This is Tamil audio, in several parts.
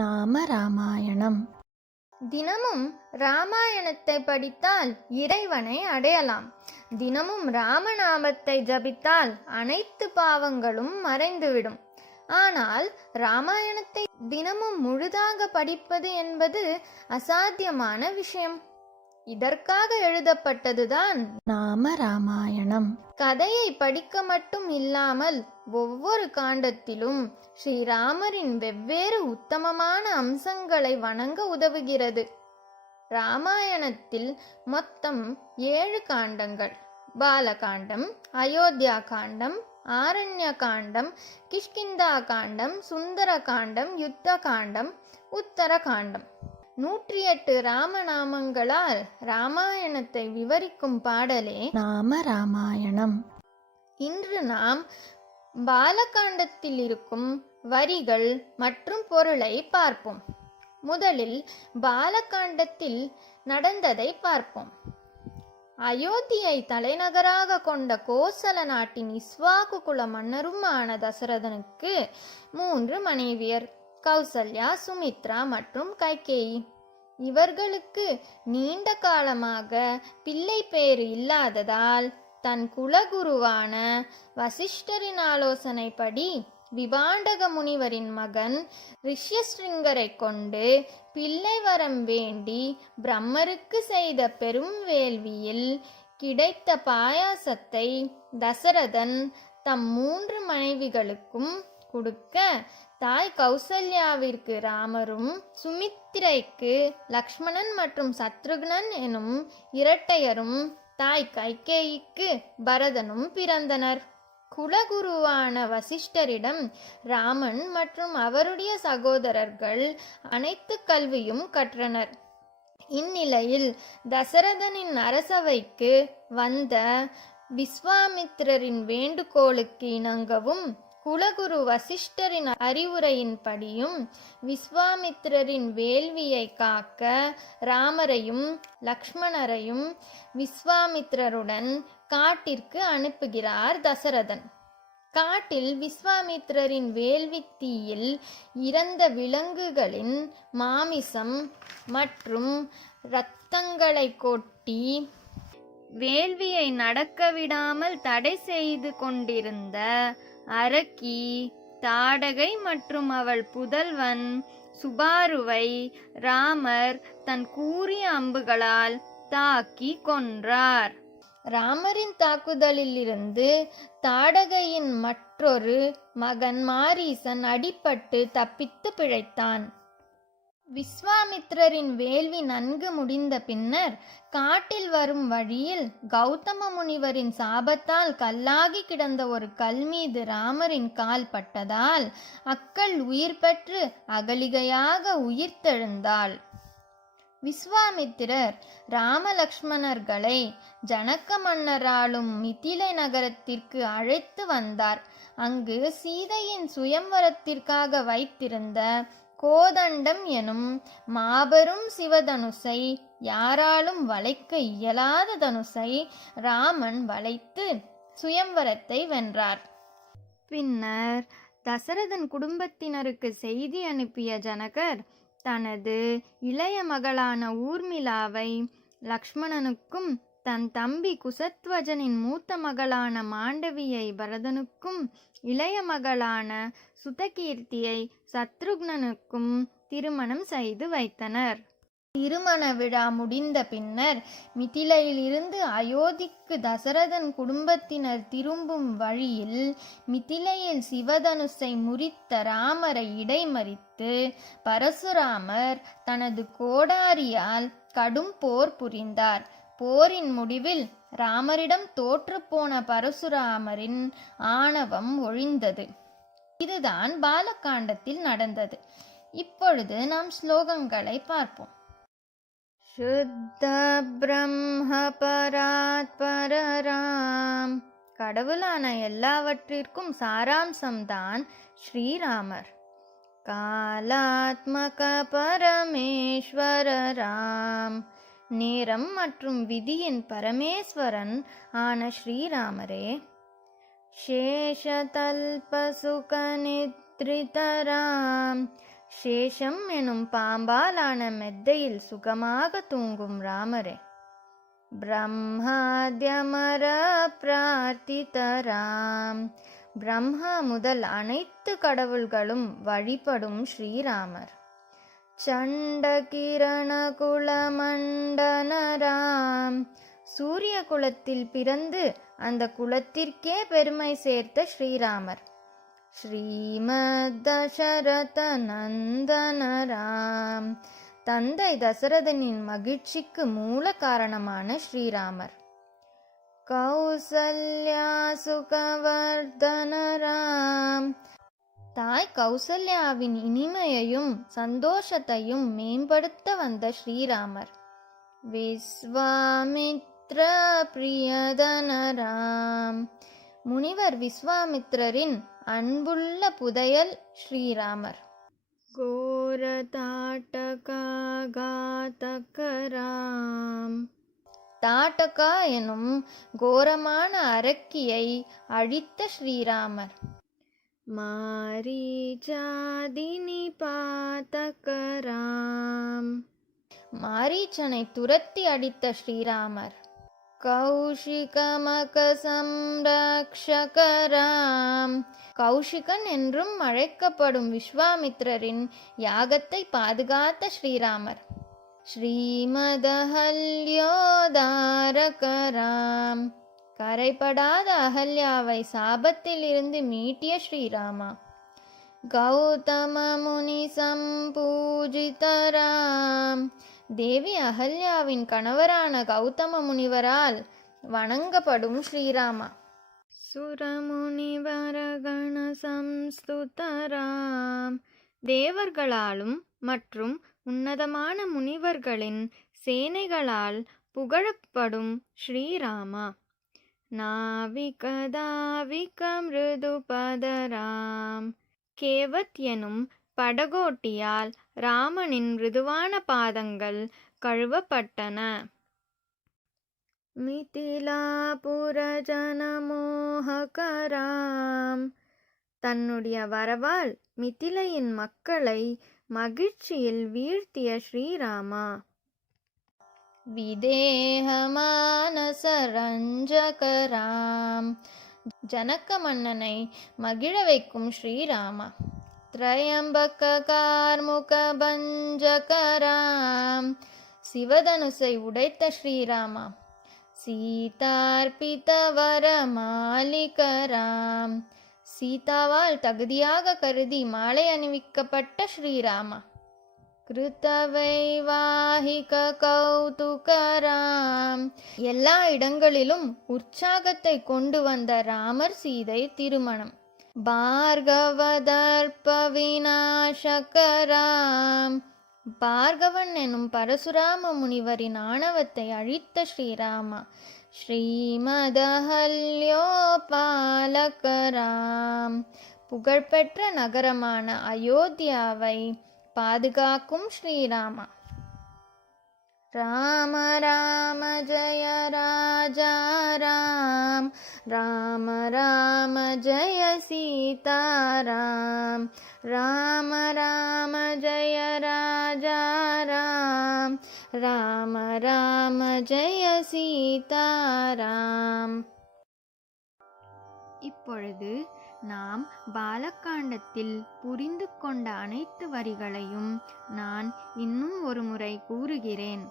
நாம ராமாயணம். தினமும் ராமாயணத்தை படித்தால் இறைவனை அடையலாம். தினமும் ராமநாமத்தை ஜபித்தால் அனைத்து பாவங்களும் மறைந்துவிடும். ஆனால் ராமாயணத்தை தினமும் முழுதாக படிப்பது என்பது அசாத்தியமான விஷயம். இதற்காக எழுதப்பட்டதுதான் நாம ராமாயணம். கதையை படிக்க மட்டும் இல்லாமல் ஒவ்வொரு காண்டத்திலும் ஸ்ரீராமரின் வெவ்வேறு உத்தமமான அம்சங்களை வணங்க உதவுகிறது. ராமாயணத்தில் மொத்தம் 7 காண்டங்கள்: பாலகாண்டம், அயோத்தியா காண்டம், ஆரண்ய காண்டம், கிஷ்கிந்தா காண்டம், சுந்தர காண்டம், யுத்த காண்டம், உத்தர காண்டம். 108 ராமநாமங்களால் ராமாயணத்தை விவரிக்கும் பாடலே நாம ராமாயணம். இன்று நாம் பாலகாண்டத்தில் இருக்கும் வரிகள் மற்றும் பொருளை பார்ப்போம். முதலில் பாலகாண்டத்தில் நடந்ததை பார்ப்போம். அயோத்தியை தலைநகராக கொண்ட கோசல நாட்டின் இஸ்வாகு குல மன்னருமான தசரதனுக்கு 3 மனைவியர்: கௌசல்யா, சுமித்ரா மற்றும் கைகேயி. இவர்களுக்கு நீண்ட காலமாக பிள்ளை பேறு இல்லாததால் தன் குலகுருவான வசிஷ்டரின் ஆலோசனைப்படி விபாண்டக முனிவரின் மகன் ரிஷ்யஸ்ருங்கரை கொண்டு பிள்ளை வரம் வேண்டி பிரம்மருக்கு செய்த பெரும் வேள்வியில் கிடைத்த பாயாசத்தை தசரதன் தம் 3 மனைவிகளுக்கும் கொடுக்க, தாய் கௌசல்யாவிற்கு ராமரும், சுமித்திரைக்கு லக்ஷ்மணன் மற்றும் சத்ருக்னன் எனும் இரட்டையரும், தாய் கைகேயிக்கு பரதனும் பிறந்தனர். குலகுருவான வசிஷ்டரிடம் ராமன் மற்றும் அவருடைய சகோதரர்கள் அனைத்து கல்வியும் கற்றனர். இந்நிலையில் தசரதனின் அரசவைக்கு வந்த விஸ்வாமித்திரரின் வேண்டுகோளுக்கு இணங்கவும், குலகுரு வசிஷ்டரின் அறிவுரையின்படியும் விஸ்வாமித்திரரின் வேள்வியை காக்க ராமரையும் லக்ஷ்மணரையும் விஸ்வாமித்திரருடன் காட்டிற்கு அனுப்புகிறார் தசரதன். காட்டில் விஸ்வாமித்திரரின் வேள்வி தீயில் இறந்த விலங்குகளின் மாமிசம் மற்றும் இரத்தங்களை கொட்டி வேள்வியை நடக்க விடாமல் தடை செய்து கொண்டிருந்த அரக்கி, தாடகை மற்றும் அவள் புதல்வன் சுபாருவை ராமர் தன் கூரிய அம்புகளால் தாக்கி கொன்றார். ராமரின் தாக்குதலில் இருந்து தாடகையின் மற்றொரு மகன் மாரீசன் அடிபட்டு தப்பித்து பிழைத்தான். விஸ்வாமித்திரரின் வேள்வி நன்கு முடிந்த பின்னர் காட்டில் வரும் வழியில் கௌதம முனிவரின் சாபத்தால் கல்லாகி கிடந்த ஒரு கல் மீது ராமரின் கால் பட்டதால் அக்கல் உயிர் பெற்று அகலிகையாக உயிர்த்தெழுந்தாள். விஸ்வாமித்திரர் ராமலக்ஷ்மணர்களை ஜனக மன்னராலும் மிதிலை நகரத்திற்கு அழைத்து வந்தார். அங்கு சீதையின் சுயம்வரத்திற்காக வைத்திருந்த கோதண்டம் எனும் மாபெரும் சிவதனுசை, யாராலும் வளைக்க இயலாத தனுசை ராமன் வளைத்து சுயம்வரத்தை வென்றார். பின்னர் தசரதன் குடும்பத்தினருக்கு செய்தி அனுப்பிய ஜனகர் தனது இளைய மகளான ஊர்மிளாவை லக்ஷ்மணனுக்கும், தன் தம்பி குசத்வஜனின் மூத்த மகளான மாண்டவியை பரதனுக்கும், இளைய மகளான சுதகீர்த்தியை சத்ருக்னனுக்கும் திருமணம் செய்து வைத்தனர். திருமண விழா முடிந்த பின்னர் மிதிலையிலிருந்து அயோத்திக்கு தசரதன் குடும்பத்தினர் திரும்பும் வழியில் மிதிலையில் சிவதனுசை முறித்த ராமரை இடைமறித்து பரசுராமர் தனது கோடாரியால் கடும் போர் புரிந்தார். போரின் முடிவில் ராமரிடம் தோற்றுப்போன பரசுராமரின் ஆணவம் ஒழிந்தது. இதுதான் பாலகாண்டத்தில் நடந்தது. இப்பொழுது நாம் ஸ்லோகங்களை பார்ப்போம். சுத்த பிரம்ம பராத் பரராம். கடவுளான எல்லாவற்றிற்கும் சாராம்சம்தான் ஸ்ரீராமர். காலாத்மக பரமேஸ்வரராம். நேரம் மற்றும் விதியின் பரமேஸ்வரன் ஆன ஸ்ரீராமரே. சேஷதல்பசுகநித்ரிதராம். சேஷம் எனும் பாம்பாலான மெத்தையில் சுகமாக தூங்கும் ராமரே. பிரம்மாத்யமர பிரார்த்திதராம், பிரம்மா முதல் அனைத்து கடவுள்களும் வழிபடும் ஸ்ரீராமர். சண்டகிரண குலமண்டனராம், சூரிய குலத்தில் பிறந்து அந்த குலத்திற்கே பெருமை சேர்த்த ஸ்ரீராமர். ஸ்ரீமத் தசரத நந்தனராம், தந்தை தசரதனின் மகிழ்ச்சிக்கு மூல காரணமான ஸ்ரீராமர். கௌசல்யா சுகவர்தனராம், தாய் கௌசல்யாவின் இனிமையையும் சந்தோஷத்தையும் மேம்படுத்த வந்த ஸ்ரீராமர். விஸ்வாமித்ர பிரியதனராம், முனிவர் விஸ்வாமித்ரரின் அன்புள்ள புதையல் ஸ்ரீராமர். கோரதாட்டகாதகராம், தாட்டகா எனும் கோரமான அரக்கியை அழித்த ஸ்ரீராமர். மாரீச்சாதினி பாதகராம், மாரீச்சனை துரத்தி அடித்த ஸ்ரீராமர். கௌஷிகமக சம்ரக்ஷகராம், கௌஷிகன் என்றும் அழைக்கப்படும் விஸ்வாமித்ரரின் யாகத்தை பாதுகாத்த ஸ்ரீராமர். ஸ்ரீமதஹல்யோதாரகராம், கரைபடாத அகல்யாவை சாபத்தில் இருந்து மீட்டிய ஸ்ரீராமா. கௌதம முனி சம்பூஜிதராம், தேவி அகல்யாவின் கணவரான கௌதம முனிவரால் வணங்கப்படும் ஸ்ரீராமா. சுரமுனிவரகண சம்ஸ்துதராம், தேவர்களாலும் மற்றும் உன்னதமான முனிவர்களின் சேனைகளால் புகழப்படும் ஸ்ரீராமா. நாவிகதாவிக மிருதுபதராம், கேவத் எனும் படகோட்டியால் ராமனின் மிருதுவான பாதங்கள் கழுவப்பட்டன. மிதிலாபுரஜனமோககராம், தன்னுடைய வரவால் மிதிலையின் மக்களை மகிழ்ச்சியில் வீழ்த்திய ஸ்ரீராமா. விதேகமானசரஞ்சகராம், ஜனக மன்னனை மகிழ வைக்கும் ஸ்ரீராமா. திரையம்பக கார்முக பஞ்சகராம், சிவதனுசை உடைத்த ஸ்ரீராமா. சீதார்பித வரமாலிகராம், சீதாவால் தகுதியாக கருதி மாலை அணிவிக்கப்பட்ட ஸ்ரீராமா. கிருதவைவாஹிக கௌதுகராம், எல்லா இடங்களிலும் உற்சாகத்தை கொண்டு வந்த ராமர் சீதை திருமணம். பார்கவதர்ப்ப விநாசகராம், பார்கவன் எனும் பரசுராம முனிவரின் ஆணவத்தை அழித்த ஸ்ரீராமா. ஸ்ரீமதஹல்யோபாலகராம், புகழ்பெற்ற நகரமான அயோத்தியாவை பாதுகாக்கும் ஸ்ரீராமா. ராம ராம ஜய ராஜா ராம், ராம ராம ஜய சீதாராம், ராம ராம ஜய ராஜா ராம், ராம ராம ஜய சீதாராம். இப்பொழுது நாம் பாலகாண்டத்தில் புரிந்து கொண்ட அனைத்து வரிகளையும் நான் இன்னும் ஒரு முறை கூறுகிறேன்.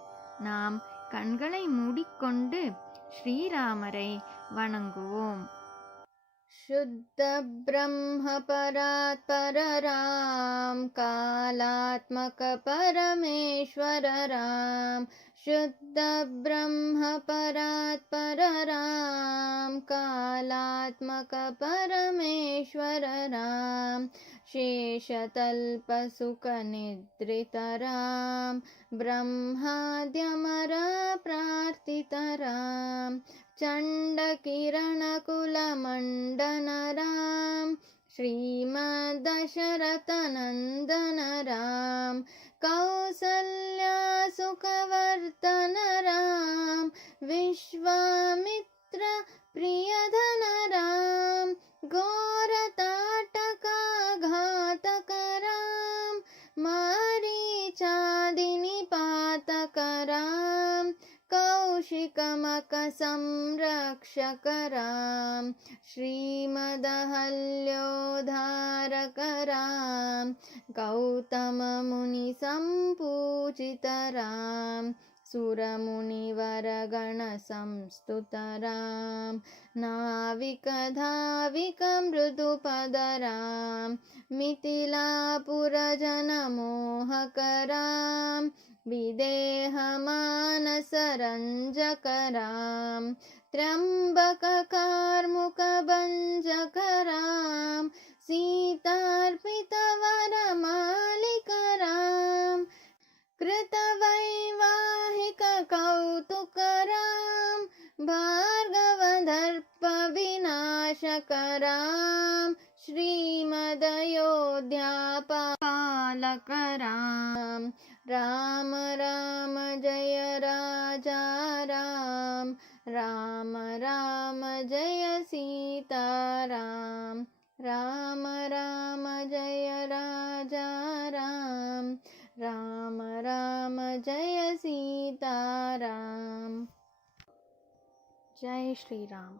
நாம் கண்களை மூடிக்கொண்டு ஸ்ரீராமரை வணங்குவோம். शुद्ध ब्रह्म परात्पर राम, कालात्मक परमेश्वर राम. शुद्ध ब्रह्म परात्पर राम, कालात्मक परमेश्वर राम. शेषतल्प सुख निद्रित राम, ब्रह्माद्यमर प्रार्थित राम. चण्डकिरणकुलमण्डन राम, श्रीमद्दशरथनन्दन राम. कौसल्या सुखवर्धन राम, विश्वामित्र प्रियधन राम. घोरताटका घातक राम, कौशिकमकसंरक्षकरां श्रीमदहल्योद्धारकरां गौतममुनिसम्पूजितरां सुरमुनिवरगणसंस्तुतरां नाविकधाविकमृदुपदरां मिथिलापुरजनमोहकरां विदेहमानसरञ्जकरां त्र्यम्बककार्मुकभञ्जकरां सीतार्पितवरमालिकरां कृतवैवाहिककौतुकरां भार्गवदर्पविनाशकरां श्रीमदयोध्यापालकरां राम राम जय राजा राम राम राम जय सीताराम राम राम जय राजा राम राम राम जय सीताराम। जय श्री राम।